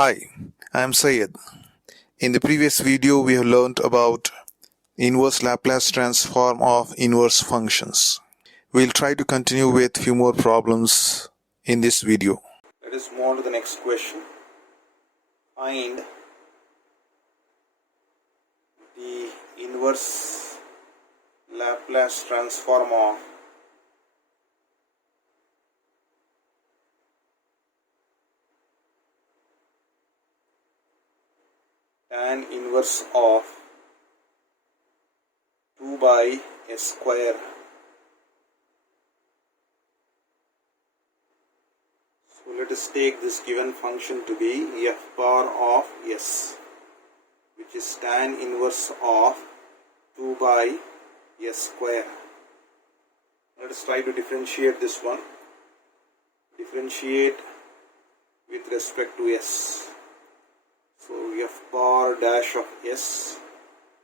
Hi, I am Syed. In the previous video, we have learned about inverse Laplace transform of inverse functions. We'll try to continue with few more problems in this video. Let us move on to the next question. Find the inverse Laplace transform of tan inverse of 2 by s square. So let us take this given function to be f bar of s, which is tan inverse of 2 by s square. Let us try to differentiate this one. Differentiate with respect to s. So f bar dash of s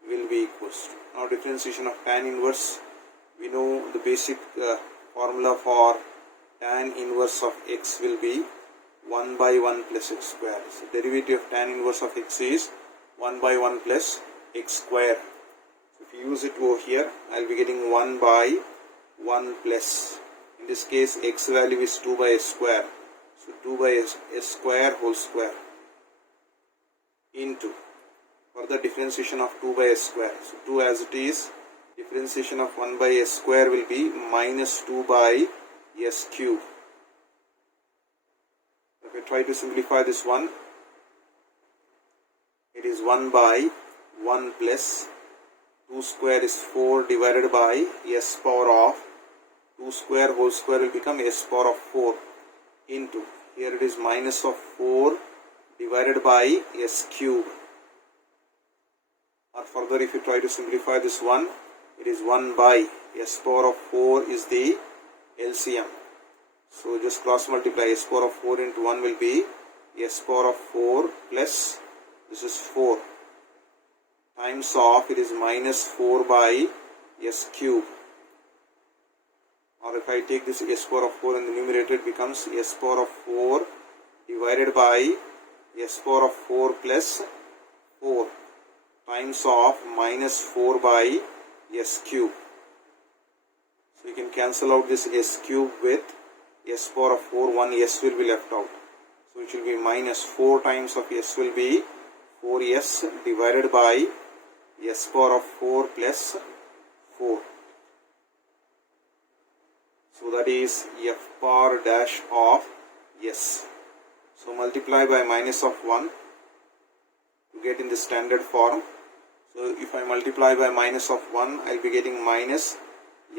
will be equals to, now differentiation of tan inverse, we know the basic formula for tan inverse of x will be 1 by 1 plus x square. So derivative of tan inverse of x is 1 by 1 plus x square. So if you use it over here, I will be getting 1 by 1 plus, in this case x value is 2 by s square. So 2 by s square whole square into further differentiation of 2 by s square. So 2 as it is, differentiation of 1 by s square will be minus 2 by s cube. If I try to simplify this one, it is 1 by 1 plus 2 square is 4 divided by s power of 2 square whole square will become s power of 4 into, here it is minus of 4 divided by s cube. Or further, if you try to simplify this one, it is 1 by s power of 4 is the LCM. So just cross multiply, s power of 4 into 1 will be s power of 4 plus this is 4 times of, it is minus 4 by s cube. Or if I take this s power of 4 in the numerator, it becomes s power of 4 divided by s power of 4 plus 4 times of minus 4 by s cube. So you can cancel out this s cube with s power of 4, 1 s will be left out. So it will be minus 4 times of s will be 4s divided by s power of 4 plus 4. So that is f bar dash of s. So multiply by minus of 1 to get in the standard form. So if I multiply by minus of 1, I will be getting minus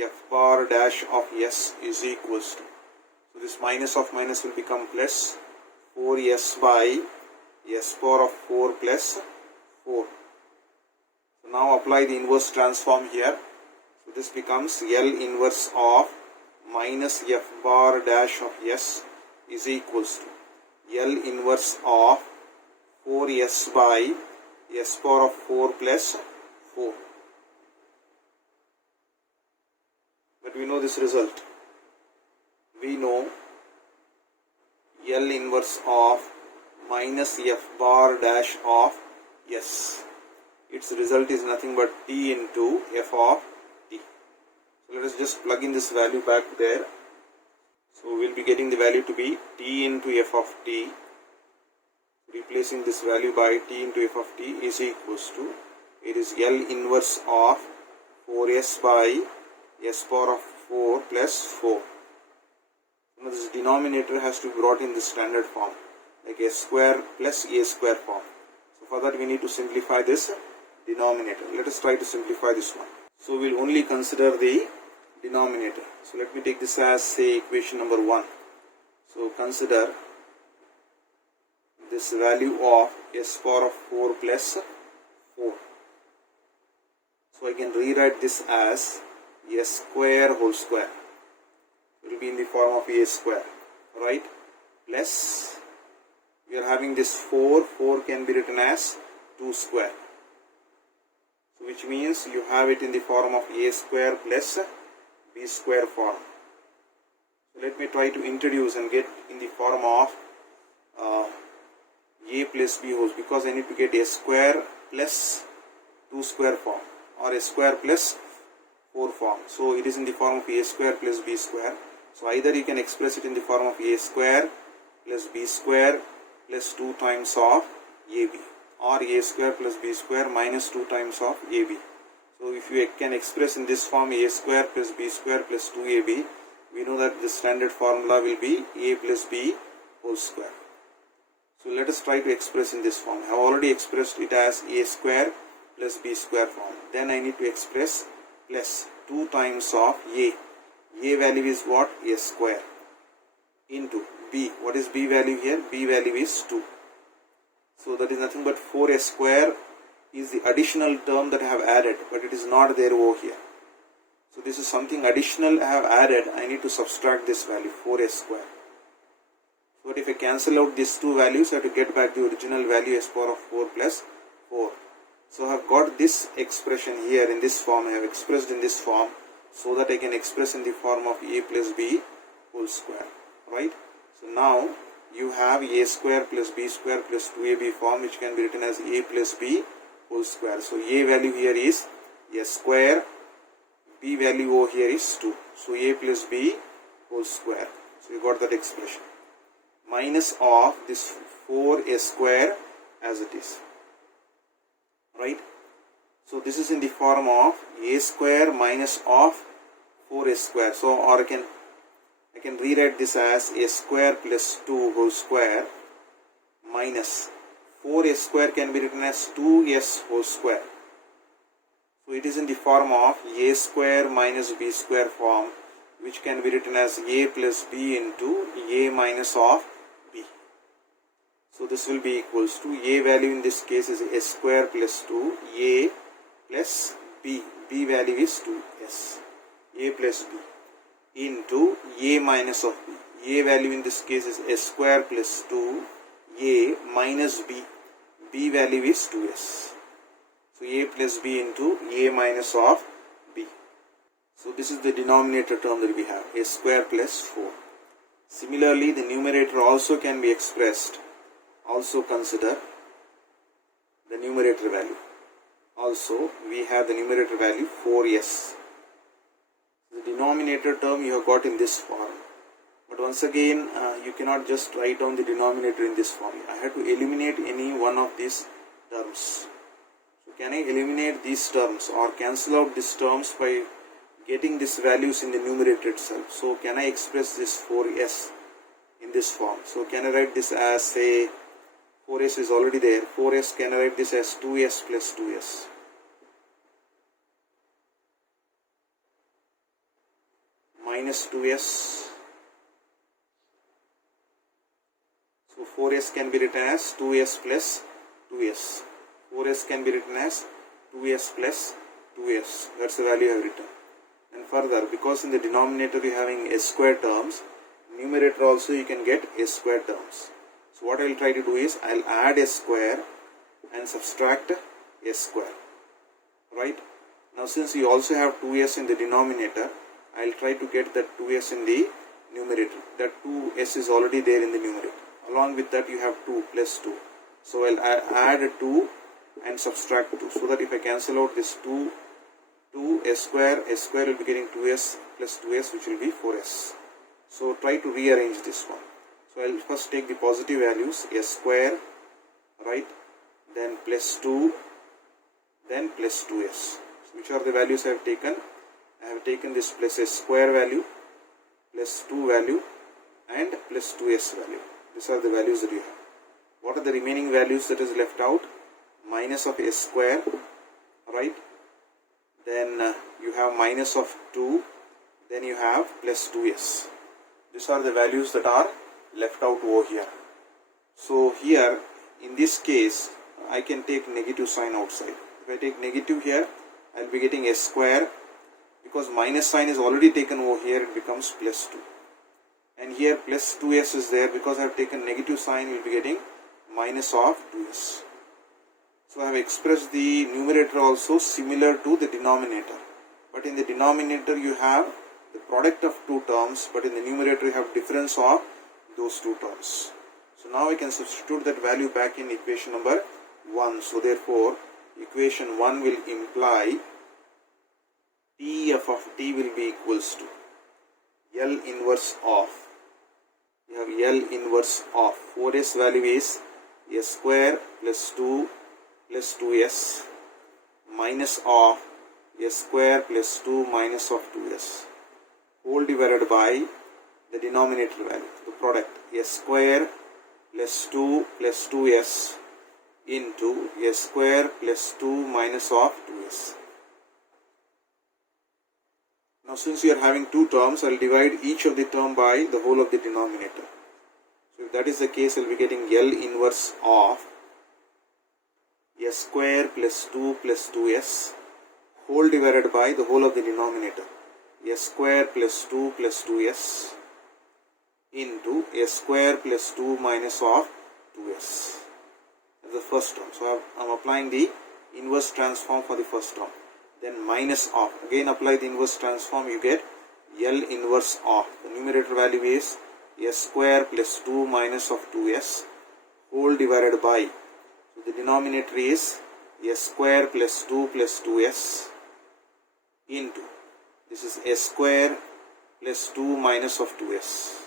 f bar dash of s is equals to. So this minus of minus will become plus 4s by s power of 4 plus 4. So now apply the inverse transform here. So this becomes L inverse of minus f bar dash of s is equals to L inverse of 4s by s power of 4 plus 4. But we know this result. We know L inverse of minus f bar dash of s. Its result is nothing but t into f of t. So let us just plug in this value back there. So we will be getting the value to be t into f of t. Replacing this value by t into f of t is equals to, it is L inverse of 4s by s power of 4 plus 4. Now this denominator has to be brought in the standard form, like s square plus a square form. So for that we need to simplify this denominator. Let us try to simplify this one. So we will only consider the denominator. So let me take this as, say, equation number 1. So consider this value of s power of 4 plus 4. So I can rewrite this as s square whole square. It will be in the form of a square, right? Plus, we are having this 4 can be written as 2 square. So which means you have it in the form of a square plus b square form. So let me try to introduce and get in the form of a plus b whole, because I need to get a square plus 2 square form or a square plus 4 form. So it is in the form of a square plus b square. So either you can express it in the form of a square plus b square plus 2 times of ab, or a square plus b square minus 2 times of ab. So if you can express in this form a square plus b square plus 2ab, we know that the standard formula will be a plus b whole square. So let us try to express in this form. I have already expressed it as a square plus b square form. Then I need to express plus 2 times of a. A value is what? A square into b. What is b value here? B value is 2. So that is nothing but 4a square is the additional term that I have added, but it is not there over here. So this is something additional I have added. I need to subtract this value, 4a square. But if I cancel out these two values, I have to get back the original value as power of 4 plus 4. So I have got this expression here in this form. I have expressed in this form so that I can express in the form of a plus b whole square. Right? So now you have a square plus b square plus 2ab form, which can be written as a plus b whole square. So a value here is a square, b value over here is 2. So a plus b whole square. So you got that expression. Minus of this 4a square as it is. Right? So this is in the form of a square minus of 4a square. So or I can rewrite this as a square plus 2 whole square minus 4a square can be written as 2s whole square. So it is in the form of a square minus b square form, which can be written as a plus b into a minus of b. So this will be equals to a value in this case is a square plus 2, a plus b. B value is 2s. A plus b into a minus of b. A value in this case is a square plus 2, a minus b. B value is 2s. So a plus b into a minus of b. So this is the denominator term that we have, a square plus 4. Similarly, the numerator also can be expressed. Also consider the numerator value. Also, we have the numerator value 4s. The denominator term you have got in this form. But once again, you cannot just write down the denominator in this form. I have to eliminate any one of these terms. So can I eliminate these terms or cancel out these terms by getting these values in the numerator itself? So can I express this 4s in this form? So can I write this as, say, 4s is already there. 4s, can I write this as 2s plus 2s? Minus 2s. So 4s can be written as 2s plus 2s. 4s can be written as 2s plus 2s. That's the value I have written. And further, because in the denominator you are having s square terms, numerator also you can get s square terms. So what I will try to do is, I will add s square and subtract s square. Right? Now since you also have 2s in the denominator, I will try to get that 2s in the numerator. That 2s is already there in the numerator. Along with that you have 2 plus 2. So I will add 2 and subtract 2. So that if I cancel out this 2 s square will be getting 2s plus 2s, which will be 4s. So try to rearrange this one. So I will first take the positive values, s square, right, then plus 2, then plus 2s. So which are the values I have taken? I have taken this plus s square value, plus 2 value, and plus 2s value. These are the values that you have. What are the remaining values that is left out? Minus of s square, right? Then you have minus of 2, then you have plus 2s. These are the values that are left out over here. So here, in this case, I can take negative sign outside. If I take negative here, I will be getting s square. Because minus sign is already taken over here, it becomes plus 2. And here plus 2s is there, because I have taken negative sign, we will be getting minus of 2s. So I have expressed the numerator also similar to the denominator. But in the denominator you have the product of two terms, but in the numerator you have difference of those two terms. So now I can substitute that value back in equation number 1. So therefore, equation 1 will imply Tf of t will be equals to L inverse of, you have L inverse of 4s value is s square plus 2 plus 2s minus of s square plus 2 minus of 2s whole divided by the denominator value, the product s square plus 2 plus 2s into s square plus 2 minus of 2s. Now since we are having two terms, I will divide each of the term by the whole of the denominator. So if that is the case, I will be getting L inverse of s square plus 2 plus 2s whole divided by the whole of the denominator, s square plus 2 plus 2s into s square plus 2 minus of 2s. That's the first term. So I am applying the inverse transform for the first term. Then minus of, again apply the inverse transform, you get L inverse of, the numerator value is s square plus 2 minus of 2s whole divided by, so the denominator is s square plus 2 plus 2s into, this is s square plus 2 minus of 2s.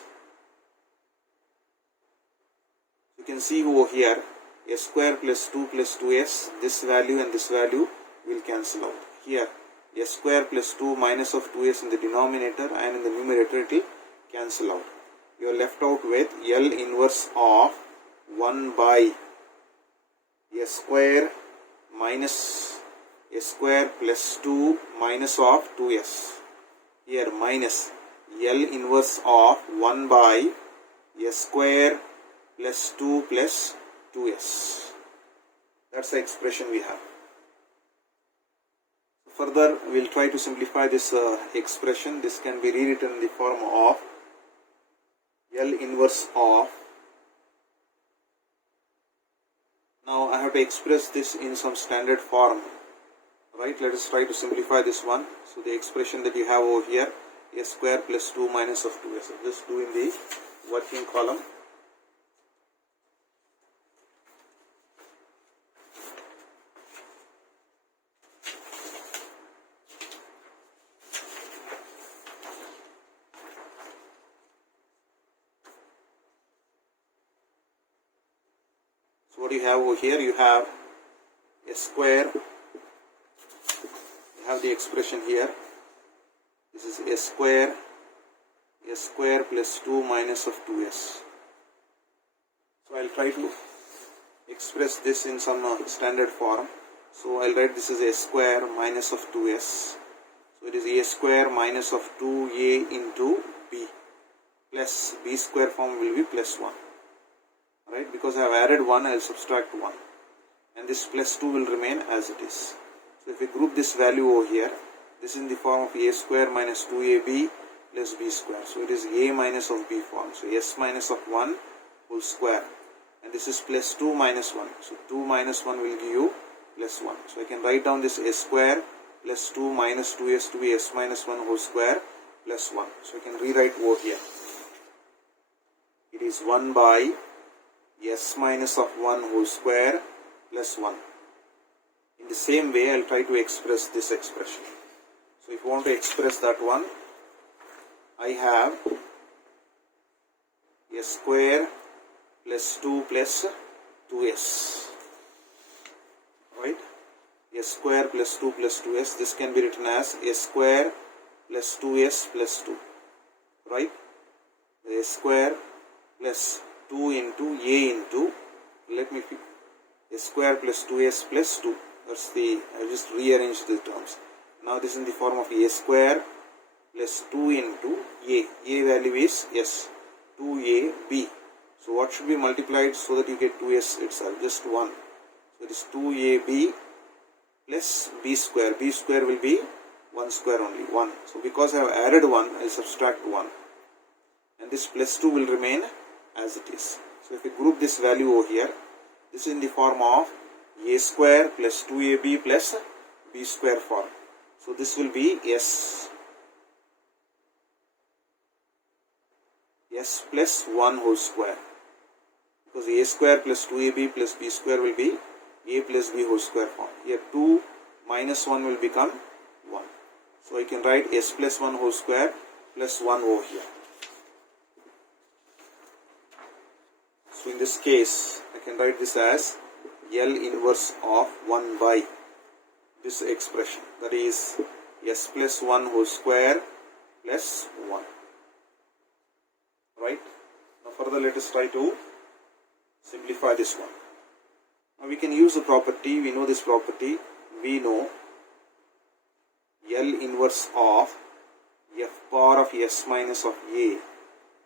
You can see over here s square plus 2 plus 2s, this value and this value will cancel out. Here s square plus 2 minus of 2s in the denominator and in the numerator it will cancel out. You are left out with L inverse of 1 by s square minus s square plus 2 minus of 2s. Here minus L inverse of 1 by s square plus 2 plus 2s. That's the expression we have. Further, we will try to simplify this expression. This can be rewritten in the form of L inverse of. Now I have to express this in some standard form. Right, let us try to simplify this one. So the expression that you have over here, s square plus 2 minus of 2s. So just do in the working column. What do you have over here? You have s square, you have the expression here, this is s square plus 2 minus of 2s. So I will try to express this in some standard form. So I will write this as a square minus of 2s. So it is a square minus of 2a into b plus b square form will be plus 1. Right, because I have added 1, I will subtract 1 and this plus 2 will remain as it is. So if we group this value over here, this is in the form of a square minus 2ab plus b square. So it is a minus of b form. So s minus of 1 whole square, and this is plus 2 minus 1. So 2 minus 1 will give you plus 1. So I can write down this s square plus 2 minus 2s to be s minus 1 whole square plus 1. So I can rewrite over here. It is 1 by s minus of 1 whole square plus 1. In the same way, I will try to express this expression. So if you want to express that one, I have s square plus 2 plus 2s. Right? S square plus 2 plus 2s. This can be written as s square plus 2s plus 2. Right? S square plus 2 into a into, let me pick s square plus 2s plus 2. That's the, I just rearrange the terms. Now this is in the form of a square plus 2 into a. A value is s, 2ab. So what should be multiplied so that you get 2s itself? Just 1. So it is 2ab plus b square. B square will be 1 square only, 1. So because I have added 1, I will subtract 1. And this plus 2 will remain as it is. So if we group this value over here, this is in the form of a square plus 2ab plus b square form. So this will be s plus 1 whole square. because a square plus 2ab plus b square will be a plus b whole square form. Here 2 minus 1 will become 1. So I can write s plus 1 whole square plus 1 over here. So in this case, I can write this as L inverse of 1 by this expression, that is s plus 1 whole square plus 1. Right? Now further let us try to simplify this one. Now we can use the property, we know this property, we know L inverse of f power of s minus of a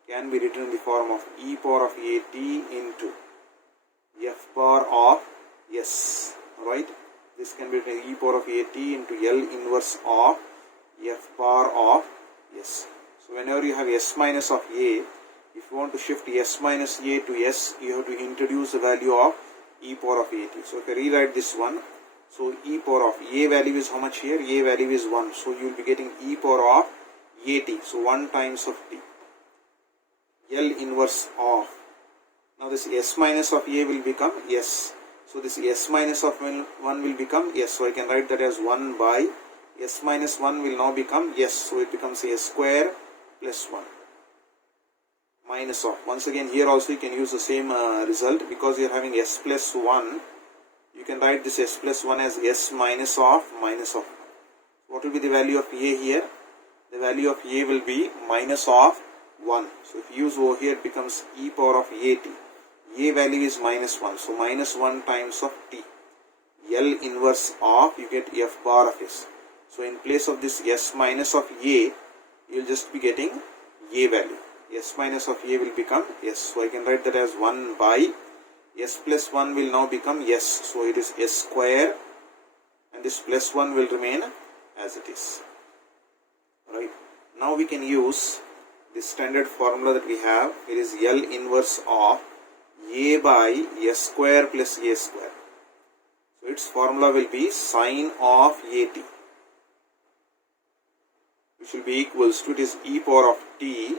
can be written in the form of e power of at into f power of s, right? This can be written e power of at into L inverse of f power of s. So whenever you have s minus of a, if you want to shift s minus a to s, you have to introduce the value of e power of at. So if I rewrite this one, so e power of a value is how much here? A value is 1. So you will be getting e power of at. So 1 times of t. L inverse of. Now this s minus of a will become s. So this s minus of 1 will become s. So I can write that as 1 by s minus 1 will now become s. So it becomes s square plus 1. Minus of. Once again here also you can use the same result, because you are having s plus 1. You can write this s plus 1 as s minus of minus of. What will be the value of a here? The value of a will be minus of 1. So if you use over here, it becomes e power of at. A value is minus 1. So minus 1 times of t. L inverse of, you get f bar of s. So in place of this s minus of a, you will just be getting a value. S minus of a will become s. So I can write that as 1 by s plus 1 will now become s. So it is s square, and this plus 1 will remain as it is. Right. Now we can use the standard formula that we have. It is L inverse of a by s square plus a square. So its formula will be sine of at, which will be equals to, it is e power of t.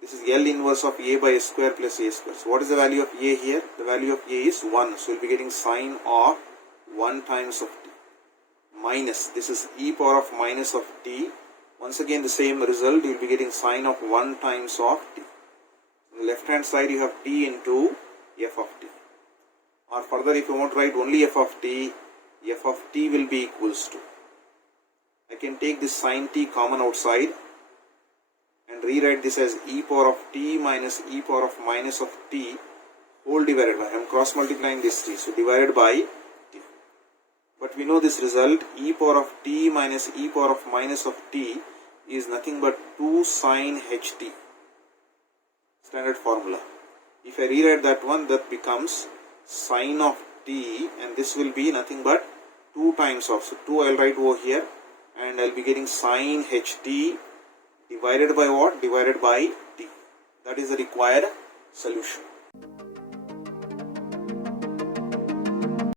This is L inverse of a by s square plus a square. So what is the value of a here? The value of a is 1. So we'll be getting sine of 1 times of t. Minus, this is e power of minus of t. Once again the same result, you will be getting sine of 1 times of t. On the left hand side you have t into f of t. Or further, if you want to write only f of t will be equals to, I can take this sine t common outside and rewrite this as e power of t minus e power of minus of t whole divided by, I am cross multiplying this 3, so divided by t. But we know this result, e power of t minus e power of minus of t is nothing but 2 sine ht. Standard formula. If I rewrite that one, that becomes sine of t, and this will be nothing but 2 times of. So 2 I will write over here, and I will be getting sine ht divided by what? Divided by t. That is the required solution.